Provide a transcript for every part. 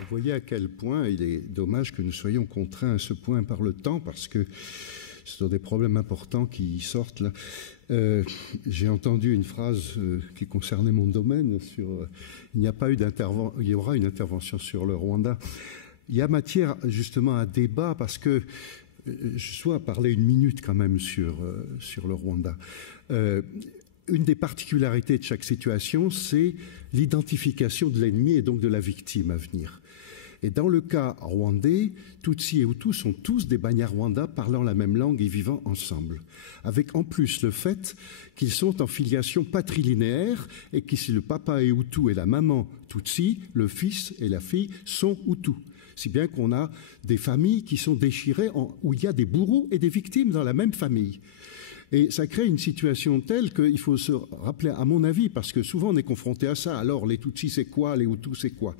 Vous voyez à quel point il est dommage que nous soyons contraints à ce point par le temps, parce que ce sont des problèmes importants qui sortent là. J'ai entendu une phrase qui concernait mon domaine sur il y aura une intervention sur le Rwanda. Il y a matière justement à débat, parce que je dois parler une minute quand même sur le Rwanda. Une des particularités de chaque situation, c'est l'identification de l'ennemi et donc de la victime à venir. Et dans le cas rwandais, Tutsi et Hutu sont tous des Banyarwanda parlant la même langue et vivant ensemble, avec en plus le fait qu'ils sont en filiation patrilinéaire et que si le papa est Hutu et la maman Tutsi, le fils et la fille sont Hutu. Si bien qu'on a des familles qui sont déchirées, où il y a des bourreaux et des victimes dans la même famille. Et ça crée une situation telle qu'il faut se rappeler, à mon avis, parce que souvent on est confronté à ça. Alors, les Tutsis, c'est quoi? Les Hutus, c'est quoi?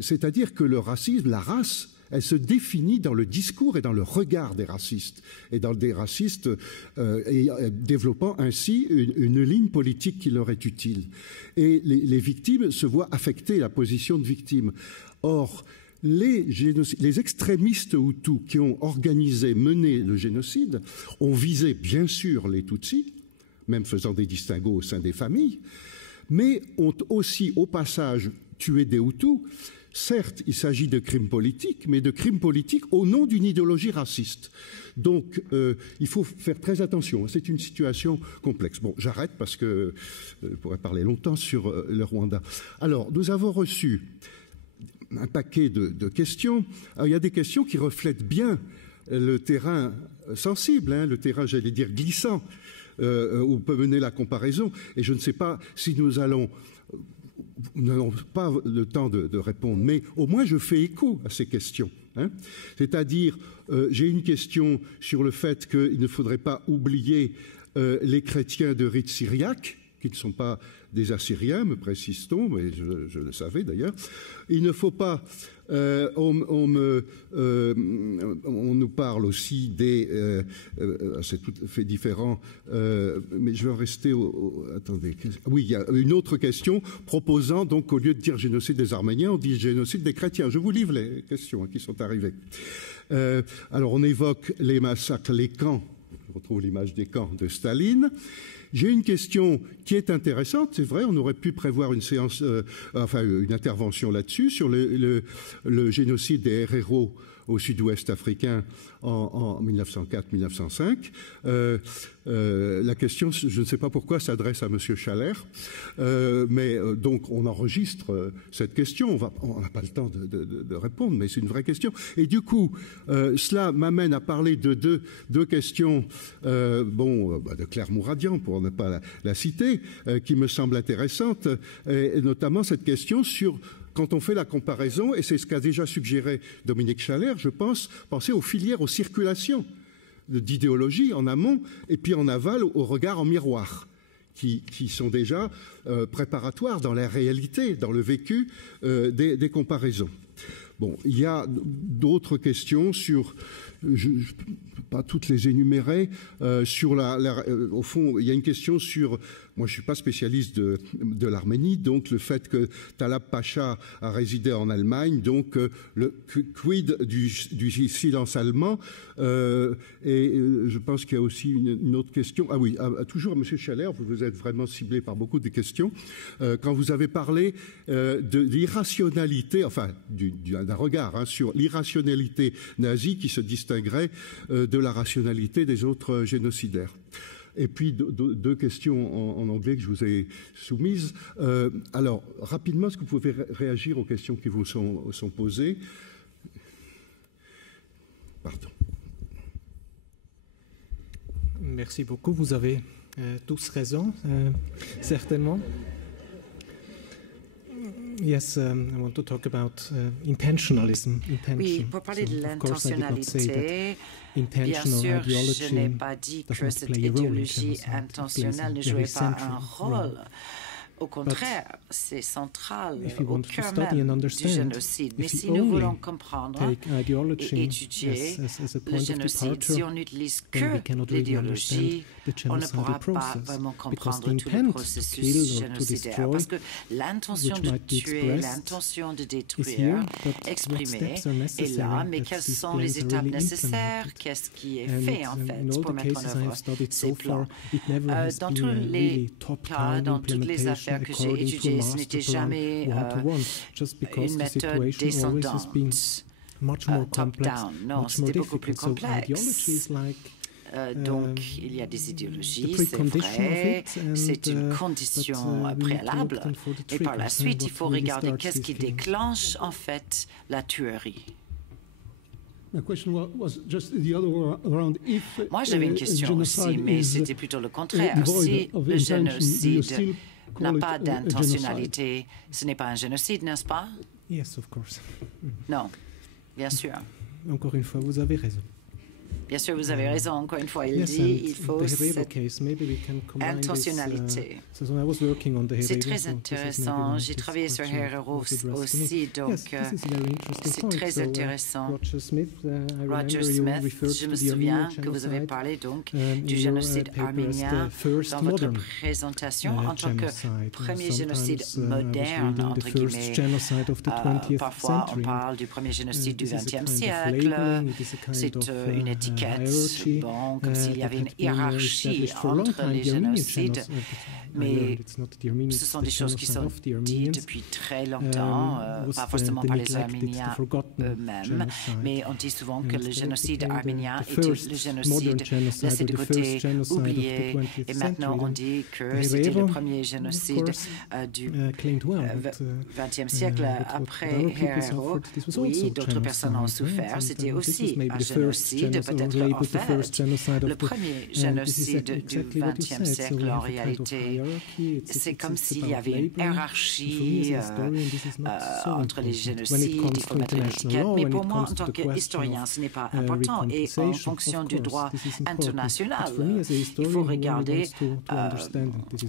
C'est-à-dire que le racisme, la race, elle se définit dans le discours et dans le regard des racistes. Et dans des racistes, développant ainsi une ligne politique qui leur est utile. Et les victimes se voient affecter la position de victime. Or, les extrémistes Hutus qui ont mené le génocide ont visé bien sûr les Tutsis, même faisant des distinguos au sein des familles, mais ont aussi au passage tué des Hutus. Certes, il s'agit de crimes politiques, mais de crimes politiques au nom d'une idéologie raciste. Donc, il faut faire très attention. C'est une situation complexe. Bon, j'arrête parce que je pourrais parler longtemps sur le Rwanda. Alors, nous avons reçu un paquet de questions. Alors, il y a des questions qui reflètent bien le terrain sensible, le terrain, j'allais dire, glissant, où peut mener la comparaison. Et je ne sais pas si nous n'avons pas le temps de répondre, mais au moins je fais écho à ces questions. C'est-à-dire, j'ai une question sur le fait qu'il ne faudrait pas oublier les chrétiens de rite syriaque, qui ne sont pas des Assyriens, me précise-t-on, mais je le savais d'ailleurs. Il ne faut pas... on nous parle aussi des... c'est tout à fait différent, mais je vais en rester attendez. Oui, il y a une autre question proposant, donc, au lieu de dire génocide des Arméniens, on dit génocide des chrétiens. Je vous livre les questions qui sont arrivées. Alors, on évoque les massacres, les camps. On retrouve l'image des camps de Staline. J'ai une question qui est intéressante, c'est vrai, on aurait pu prévoir une séance, une intervention là-dessus, sur le génocide des Herero au sud-ouest africain en 1904-1905. La question, je ne sais pas pourquoi, s'adresse à M. Chalère, mais donc on enregistre cette question. On n'a pas le temps de répondre, mais c'est une vraie question. Et du coup, cela m'amène à parler de deux questions, de Claire Mouradian, pour ne pas la citer, qui me semblent intéressantes, et notamment cette question sur... Quand on fait la comparaison, et c'est ce qu'a déjà suggéré Dominique Chalère, je pense, penser aux filières, aux circulations d'idéologie en amont et puis en aval au regard en miroir, qui sont déjà préparatoires dans la réalité, dans le vécu des comparaisons. Bon, il y a d'autres questions sur... Je ne peux pas toutes les énumérer. Au fond, il y a une question sur... Moi, je ne suis pas spécialiste de l'Arménie, donc le fait que Talab Pacha a résidé en Allemagne, donc le quid du silence allemand. Et je pense qu'il y a aussi une autre question. Ah oui, toujours à M. Chalère, vous êtes vraiment ciblé par beaucoup de questions. Quand vous avez parlé de l'irrationalité, enfin, d'un regard sur l'irrationalité nazie qui se distinguerait de la rationalité des autres génocidaires. Et puis deux questions en anglais que je vous ai soumises. Alors, rapidement, est-ce que vous pouvez réagir aux questions qui vous sont posées? Pardon. Merci beaucoup. Vous avez tous raison, certainement. Yes, I want to talk about intentionalism. Oui, pour parler de l'intentionnalité, bien sûr, je n'ai pas dit que cette idéologie intentionnelle ne jouait pas un rôle Au contraire, c'est central au cœur même du génocide. Mais si nous voulons comprendre et étudier le génocide, si on n'utilise que l'idéologie, on ne pourra pas vraiment comprendre tout le processus génocidaire. Parce que l'intention de tuer, l'intention de détruire, exprimée, est là, mais quelles sont les étapes nécessaires? Qu'est-ce qui est fait, en fait, pour mettre en œuvre ces plans? Dans tous les cas, dans toutes les affaires que j'ai étudiées, ce n'était jamais une méthode descendante, top-down. Non, c'était beaucoup plus complexe. Donc, il y a des idéologies, c'est vrai, c'est une condition préalable. Et par la suite, il faut regarder qu'est-ce qui déclenche, en fait, la tuerie. Moi, j'avais une question aussi, mais c'était plutôt le contraire. Si le génocide n'a pas d'intentionnalité, ce n'est pas un génocide, n'est-ce pas? Yes, of course. Non, bien sûr. Encore une fois, vous avez raison. Bien sûr, vous avez raison. Encore une fois, il dit il faut cette intentionnalité. C'est très intéressant. J'ai travaillé sur Herero aussi, donc c'est très intéressant. Roger Smith, je me souviens que vous avez parlé donc du génocide arménien dans votre présentation en tant que premier génocide moderne, entre guillemets. Parfois, on parle du premier génocide du XXe siècle. C'est une étiquette. Bon, comme s'il y avait une hiérarchie entre les génocides, mais ce sont des choses qui sont dites depuis très longtemps, pas forcément par les Arméniens eux-mêmes, mais on dit souvent que le génocide arménien était le génocide laissé de côté, oublié, et maintenant on dit que c'était le premier génocide du XXe siècle après Herero. Oui, d'autres personnes ont souffert, c'était aussi un génocide, peut-être en fait, le premier génocide du XXe siècle, en réalité, c'est comme s'il y avait une hiérarchie entre les génocides, il faut mettre une étiquette. Mais pour moi, en tant qu'historien, ce n'est pas important. Et en fonction du droit international, il faut regarder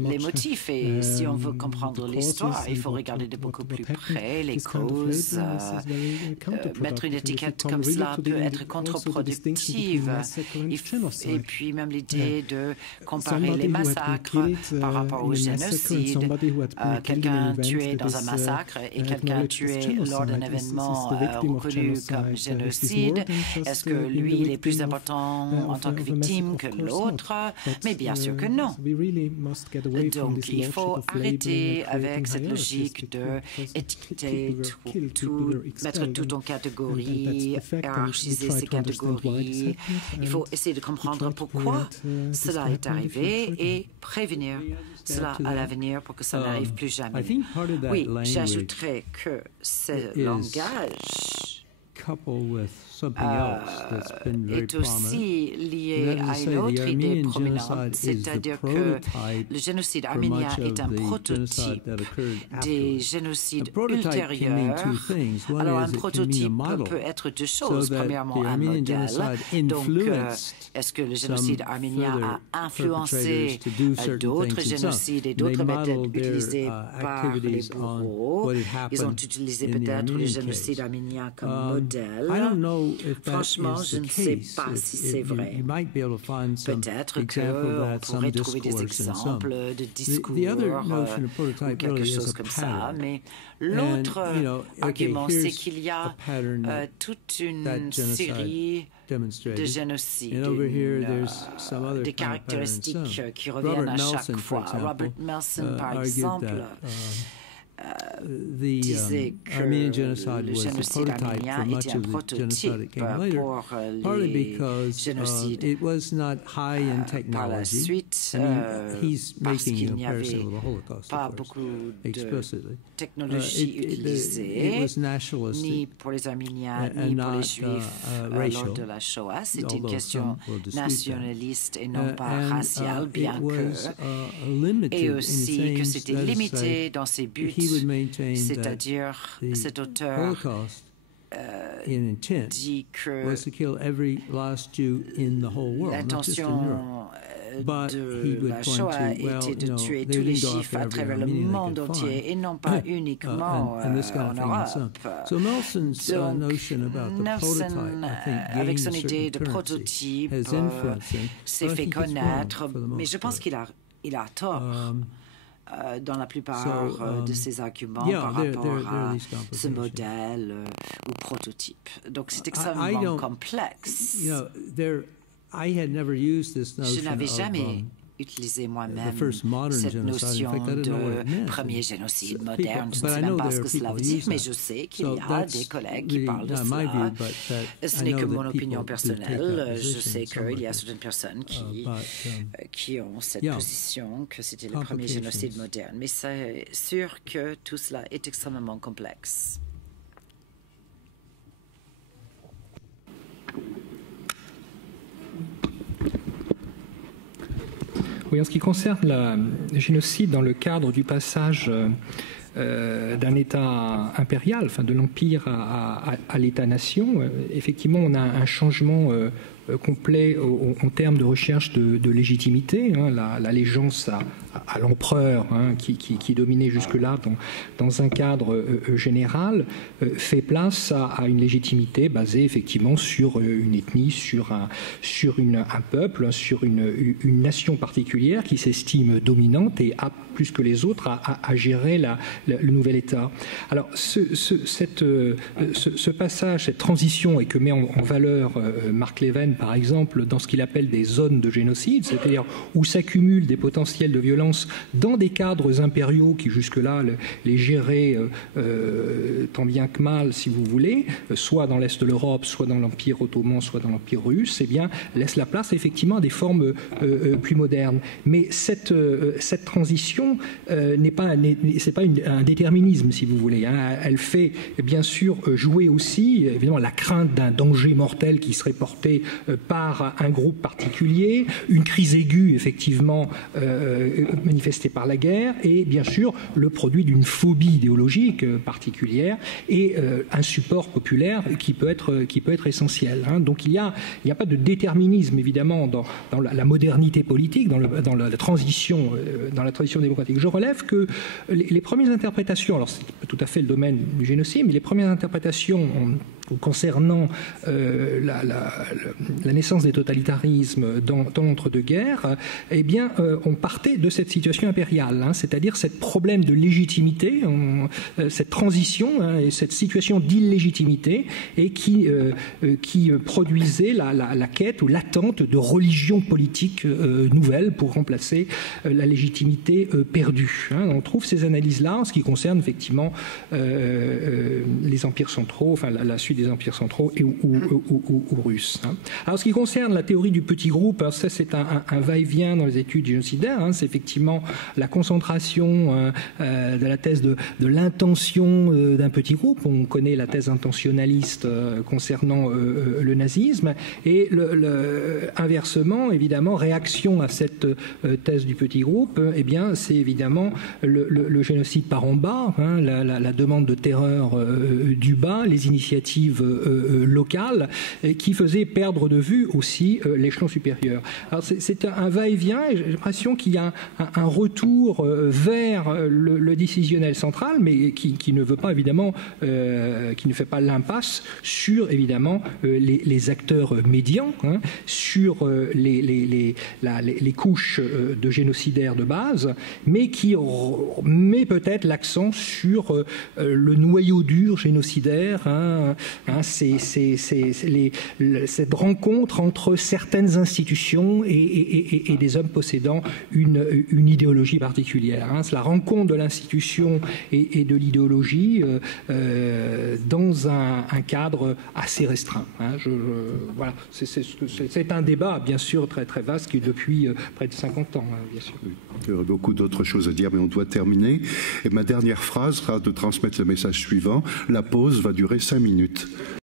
les motifs. Et si on veut comprendre l'histoire, il faut regarder de beaucoup plus près les causes. Mettre une étiquette comme cela peut être contre-productif. Et puis même l'idée de comparer les massacres par rapport au génocide. Quelqu'un tué dans un massacre et quelqu'un tué lors d'un événement reconnu comme génocide. Est-ce que lui, il est plus important en tant que victime que l'autre? Mais bien sûr que non. Donc il faut arrêter avec cette logique de étiqueter tout, mettre tout en catégorie, hiérarchiser ces catégories. Il faut essayer de comprendre pourquoi cela est arrivé et prévenir cela à l'avenir pour que ça n'arrive plus jamais. Oui, j'ajouterais que ce langage est aussi lié à une autre idée prominente, c'est-à-dire que le génocide arménien est un prototype des génocides ultérieurs. Alors un prototype peut être deux choses. Premièrement, un modèle. Donc, est-ce que le génocide arménien a influencé d'autres génocides et d'autres méthodes utilisées par les bourreaux? Ils ont utilisé peut-être le génocide arménien comme modèle. Franchement, je ne sais pas si c'est vrai. Peut-être qu'on pourrait trouver des exemples de discours ou quelque chose comme ça, mais l'autre argument, c'est qu'il y a toute une série de génocides, des caractéristiques qui reviennent à chaque fois. Robert Nelson, par exemple, disait que le génocide arménien était un prototype pour les génocides par la suite, parce qu'il n'y avait pas beaucoup de technologie utilisée, ni pour les Arméniens, ni pour les Juifs lors de la Shoah. C'était une question nationaliste et non pas raciale, bien que, et aussi que c'était limité dans ses buts. C'est-à-dire, cet auteur dit que l'intention de la Shoah était de tuer tous les Juifs à travers le monde entier et non pas uniquement en Europe. Donc Nelson, avec son idée de prototype, s'est fait connaître, mais je pense qu'il a tort dans la plupart de ses arguments par rapport à ce modèle ou prototype. Donc c'est extrêmement complexe. Je n'avais jamais utilisé moi-même cette notion de premier génocide moderne. Je ne sais même pas ce que cela veut dire, mais je sais qu'il y a des collègues qui parlent de cela. Ce n'est que mon opinion personnelle. Je sais qu'il y a certaines personnes qui ont cette position, que c'était le premier génocide moderne. Mais c'est sûr que tout cela est extrêmement complexe. Oui, en ce qui concerne le génocide dans le cadre du passage d'un État impérial, enfin de l'Empire à l'État-nation, effectivement, on a un changement complet en termes de recherche de légitimité. L'allégeance à l'empereur qui dominait jusque-là dans un cadre général fait place à une légitimité basée effectivement sur une ethnie, sur un peuple, sur une nation particulière qui s'estime dominante et a plus que les autres à gérer le nouvel État. Alors ce passage, cette transition, et que met en valeur Marc Leven par exemple dans ce qu'il appelle des zones de génocide, c'est-à-dire où s'accumulent des potentiels de violence dans des cadres impériaux qui jusque-là les géraient tant bien que mal, si vous voulez, soit dans l'Est de l'Europe, soit dans l'Empire ottoman, soit dans l'Empire russe, eh bien laisse la place effectivement à des formes plus modernes. Mais cette transition n'est pas un déterminisme, si vous voulez. Elle fait bien sûr jouer aussi évidemment la crainte d'un danger mortel qui serait porté par un groupe particulier, une crise aiguë effectivement manifestée par la guerre, et bien sûr le produit d'une phobie idéologique particulière et un support populaire qui peut être essentiel. Donc il n'y a pas de déterminisme évidemment dans la modernité politique, dans la transition démocratique. Je relève que les premières interprétations, alors c'est tout à fait le domaine du génocide, mais les premières interprétations concernant la naissance des totalitarismes dans l'entre-deux-guerres, eh bien, on partait de cette situation impériale, c'est-à-dire ce problème de légitimité, cette transition et cette situation d'illégitimité, et qui produisait la quête ou l'attente de religion politique nouvelle pour remplacer la légitimité perdue. On trouve ces analyses-là en ce qui concerne effectivement les empires centraux, enfin la suite des empires centraux ou russes. Alors, ce qui concerne la théorie du petit groupe, alors ça c'est un va-et-vient dans les études génocidaires, c'est effectivement la concentration de la thèse de l'intention d'un petit groupe. On connaît la thèse intentionnaliste concernant le nazisme, et inversement, évidemment, réaction à cette thèse du petit groupe, eh bien, c'est évidemment le génocide par en bas, la demande de terreur du bas, les initiatives locales qui faisaient perdre de vue aussi l'échelon supérieur. Alors c'est un va-et-vient, et j'ai l'impression qu'il y a un retour vers le décisionnel central, mais qui ne veut pas évidemment, qui ne fait pas l'impasse sur évidemment les acteurs médians, sur les couches de génocidaires de base, mais qui met peut-être l'accent sur le noyau dur génocidaire, cette rencontre entre certaines institutions et des hommes possédant une idéologie particulière. C'est la rencontre de l'institution et de l'idéologie dans un cadre assez restreint. Voilà, c'est un débat bien sûr très très vaste qui est depuis près de 50 ans, bien sûr. Il y aurait beaucoup d'autres choses à dire, mais on doit terminer. Et ma dernière phrase sera de transmettre le message suivant: la pause va durer 5 minutes.